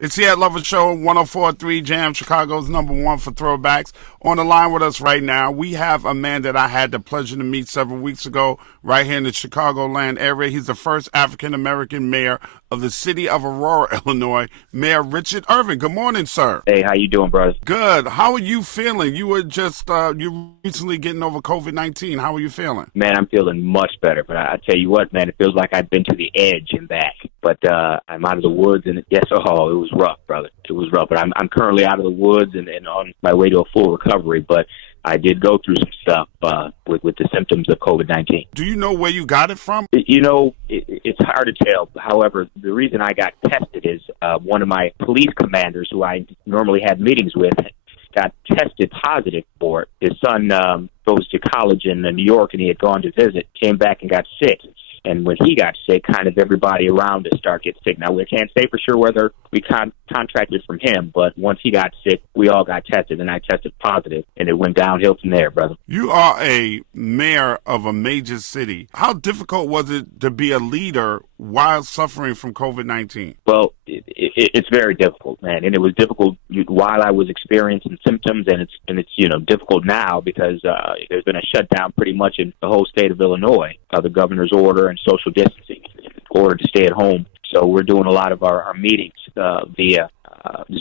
It's the Ed Lover Show, 104.3 Jam, Chicago's #1 for throwbacks. On the line with us right now, we have a man that I had the pleasure to meet several weeks ago right here in the Chicagoland area. He's the first African-American mayor of the city of Aurora, Illinois, Mayor Richard Irvin. Good morning, sir. Hey, how you doing, brother? Good. How are you feeling? You were just, you recently getting over COVID-19. How are you feeling? Man, I'm feeling much better, but I tell you what, man, it feels like I've been to the edge and back. But I'm out of the woods, and yes, it was rough, brother. It was rough, but I'm currently out of the woods and on my way to a full recovery. But I did go through some stuff with the symptoms of COVID-19. Do you know where you got it from? It's hard to tell. However, the reason I got tested is one of my police commanders, who I normally had meetings with, got tested positive for it. His son goes to college in New York, and he had gone to visit, came back and got sick. And when he got sick, kind of everybody around us started getting sick. Now, we can't say for sure whether we contracted from him, but once he got sick, we all got tested, and I tested positive, and it went downhill from there, brother. You are a mayor of a major city. How difficult was it to be a leader while suffering from COVID-19? Well, it's very difficult, man, and it was difficult while I was experiencing symptoms, and it's difficult now because there's been a shutdown pretty much in the whole state of Illinois, the governor's order and social distancing, order to stay at home. So we're doing a lot of our meetings via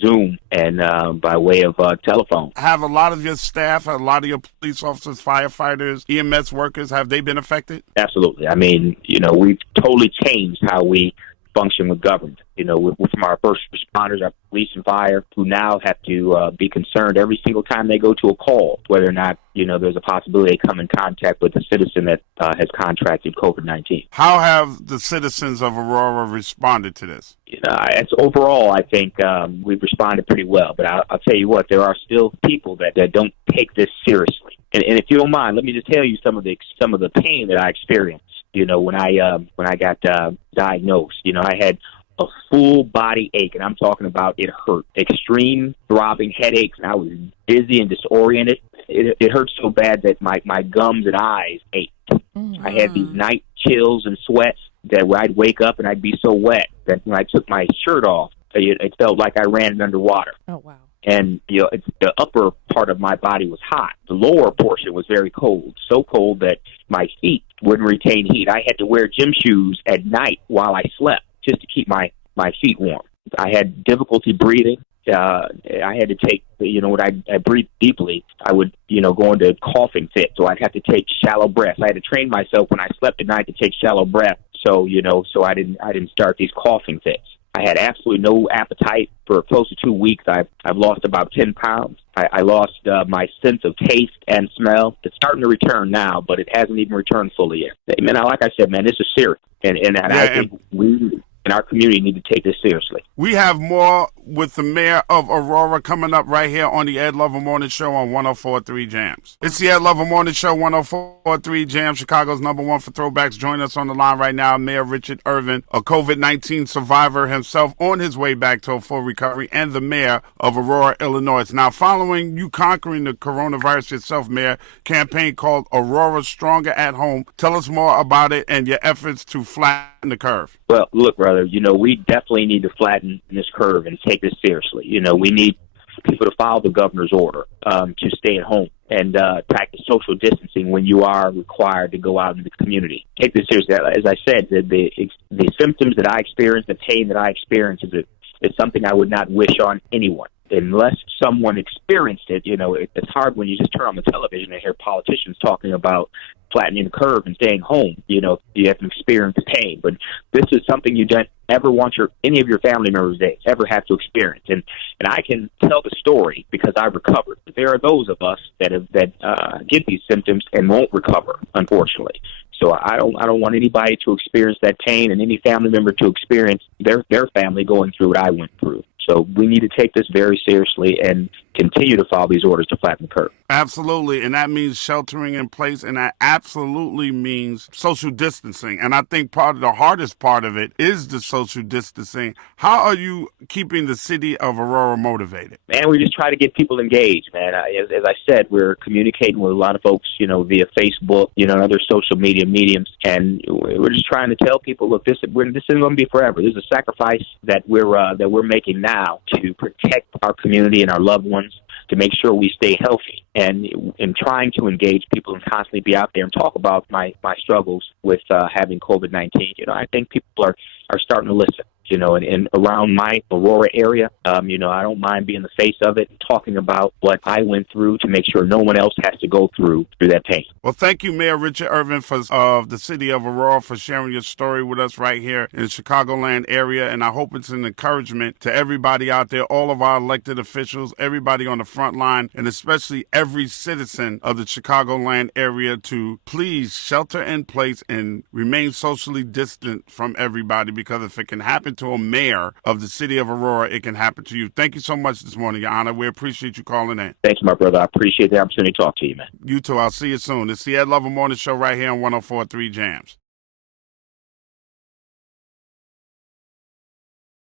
Zoom and by way of telephone. Have a lot of your staff, a lot of your police officers, firefighters, EMS workers, have they been affected? Absolutely. I mean, we've totally changed how we function with government. From our first responders, our police and fire, who now have to be concerned every single time they go to a call, whether or not, there's a possibility they come in contact with a citizen that has contracted COVID-19. How have the citizens of Aurora responded to this? Overall, I think we've responded pretty well. But I'll tell you what, there are still people that don't take this seriously. And if you don't mind, let me just tell you some of the pain that I experienced. When I got diagnosed, I had a full body ache, and I'm talking about it hurt. Extreme throbbing headaches, and I was dizzy and disoriented. It hurt so bad that my gums and eyes ached. Mm-hmm. I had these night chills and sweats that where I'd wake up and I'd be so wet that when I took my shirt off, it felt like I ran underwater. Oh, wow. And, the upper part of my body was hot. The lower portion was very cold, so cold that my feet wouldn't retain heat. I had to wear gym shoes at night while I slept just to keep my feet warm. I had difficulty breathing. I had to take, when I breathed deeply, I would, go into coughing fit. So I'd have to take shallow breaths. I had to train myself when I slept at night to take shallow breath. So, so I didn't start these coughing fits. I had absolutely no appetite for close to 2 weeks. I've lost about 10 pounds. I lost my sense of taste and smell. It's starting to return now, but it hasn't even returned fully yet. Man, like I said, man, this is serious. I think we in our community need to take this seriously. We have more with the mayor of Aurora coming up right here on the Ed Lover Morning Show on 104.3 Jams. It's the Ed Lover Morning Show, 104.3 Jams, Chicago's #1 for throwbacks. Join us on the line right now, Mayor Richard Irvin, a COVID-19 survivor himself on his way back to a full recovery, and the mayor of Aurora, Illinois. Now, following you conquering the coronavirus yourself, Mayor, campaign called Aurora Stronger at Home. Tell us more about it and your efforts to flatten the curve. Well, look, brother, we definitely need to flatten this curve and take this seriously. We need people to follow the governor's order to stay at home and practice social distancing when you are required to go out in the community. Take this seriously. As I said, the symptoms that I experienced, the pain that I experienced is something I would not wish on anyone. Unless someone experienced it, it's hard when you just turn on the television and hear politicians talking about flattening the curve and staying home. You have to experience the pain. But this is something you don't ever want any of your family members to ever have to experience. And I can tell the story because I recovered. But there are those of us that get these symptoms and won't recover, unfortunately. So I don't want anybody to experience that pain, and any family member to experience their family going through what I went through. So we need to take this very seriously and continue to follow these orders to flatten the curve. Absolutely. And that means sheltering in place. And that absolutely means social distancing. And I think part of the hardest part of it is the social distancing. How are you keeping the city of Aurora motivated? Man, we just try to get people engaged, man. As I said, we're communicating with a lot of folks, via Facebook, and other social media mediums. And we're just trying to tell people, look, this isn't going to be forever. This is a sacrifice that we're making now to protect our community and our loved ones, to make sure we stay healthy, and in trying to engage people and constantly be out there and talk about my struggles with having COVID-19. I think people are starting to listen. And around my Aurora area, I don't mind being the face of it and talking about what I went through to make sure no one else has to go through that pain. Well, thank you, Mayor Richard Irvin of the city of Aurora, for sharing your story with us right here in the Chicagoland area. And I hope it's an encouragement to everybody out there, all of our elected officials, everybody on the front line, and especially every citizen of the Chicagoland area to please shelter in place and remain socially distant from everybody, because if it can happen to a mayor of the city of Aurora, it can happen to you. Thank you so much this morning, Your Honor. We appreciate you calling in. Thanks, my brother. I appreciate the opportunity to talk to you, man. You too. I'll see you soon. It's the Ed Lover Morning Show right here on 104.3 Jams.